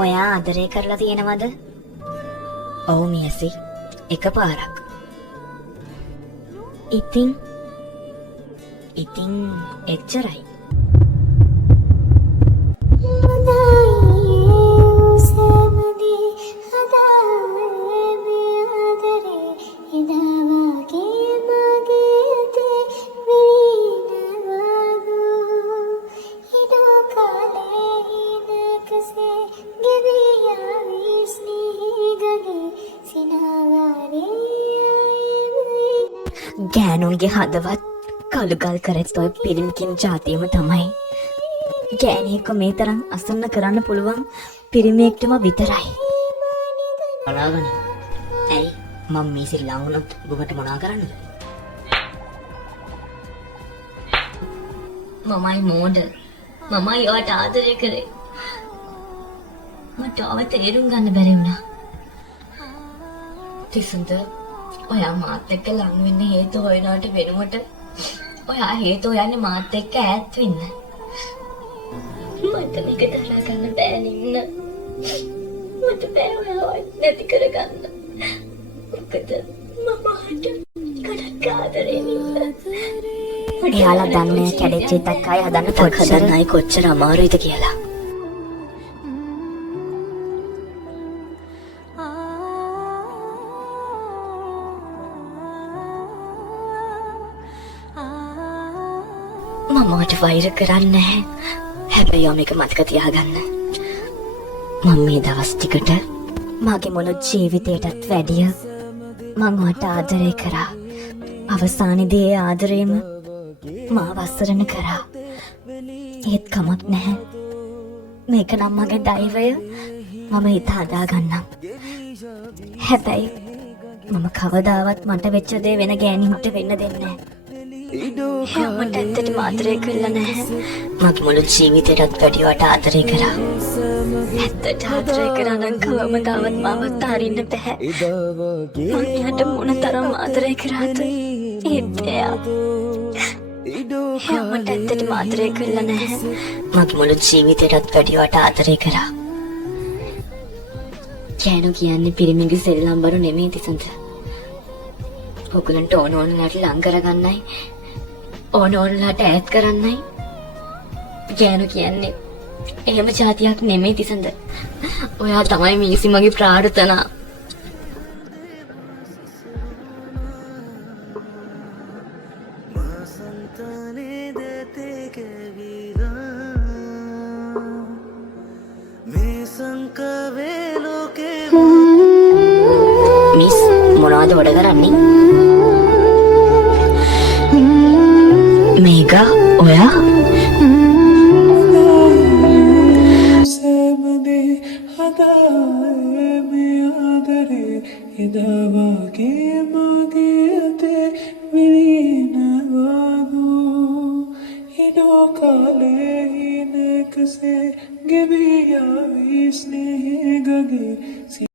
ඔයා ආදරය කරලා තියෙනවද? ඔව් මියසි. එකපාරක්. ඉතින් එච්චරයි. ගෑනුන්ගේ හදවත් කළුගල් කරත් ඔය පිරිමිකින් ජාතියම තමයි. ගෑණියෙක්ව මේ තරම් අසන්න කරන්න පුළුවන් පිරිමියෙක්ටම විතරයි. බලාගනි. ඇයි මම මේ සිල්ලා වුණත් ඔබට මොනා කරන්නද? මමයි මෝඩ. මමයි ඔයාට ආදරය කරේ. මට ඔයාව තේරුම් ගන්න බැරි වුණා. තිසඳ ඔයා මාත් එක්ක ලං වෙන්න හේතු හොයනවට වෙනුවට ඔයා හේතු හොයන්නේ මාත් එක්ක ඈත් වෙන්න. මට මේක දරා ගන්න බෑ නින්න. මට බෑ ඔයාව නැති කරගන්න. මොකද මම ගොඩක් ආදරේ නින්න. එයාලා දන්නේ කැඩෙච්ච එකක් ආයෙ හදන්න කොච්චර අමාරුයිද කියලා. මමට වෛර කරන්නේ නැහැ. හැබැයි මේක මතක තියාගන්න. මම මේ දවස් ටිකට මගේ මුළු ජීවිතේටත් වැඩිය මම ඔයාට ආදරය කරා. අවසානයේදී ඒ ආදරේම මාව අසරණ කරා. ඒත් කමක් නැහැ. මේක නම් මගේ දෛවය. මම හිත හදාගන්නම්. හැබැයි මම කවදාවත් මට වෙච්ච දේ වෙන ගෑණියෙකුට වෙන්න දෙන්නේ නැහැ. මට ඇත්තටම ආදරය කළා නැහැ. මගේ මුළු ජීවිතේටත් වැඩිය ඔයාට ආදරය කරා. ඇත්තට ආදරය කරා නම් කවමදාවත් මාවත් අරින්න බෑ. මම එයාට මොනතරම් ආදරය කරාද? ඒත් එයා මට ඇත්තටම ආදරය කළා නැහැ. මගේ මුළු ජීවිතේටත් වැඩිය ඔයාට ආදරය කරා. කෑනෝ කියන්නේ පිරිමිගේ සෙල්ලම් බරු නෙමෙයි තිසඳ. ඔයගලන්ට ඕනෝනලාට ලං කරගන්නයි ඕනෝනලාට ඈත් කරන්නයි. ගෑනෝ කියන්නේ එහෙම જાතියක් නෙමෙයි තිසඳ. ඔයා තමයි මිනිස්සු මගේ ප්‍රාර්ථනා. මිස් මොනවද වඩ කරන්නේ? මේක ඔයා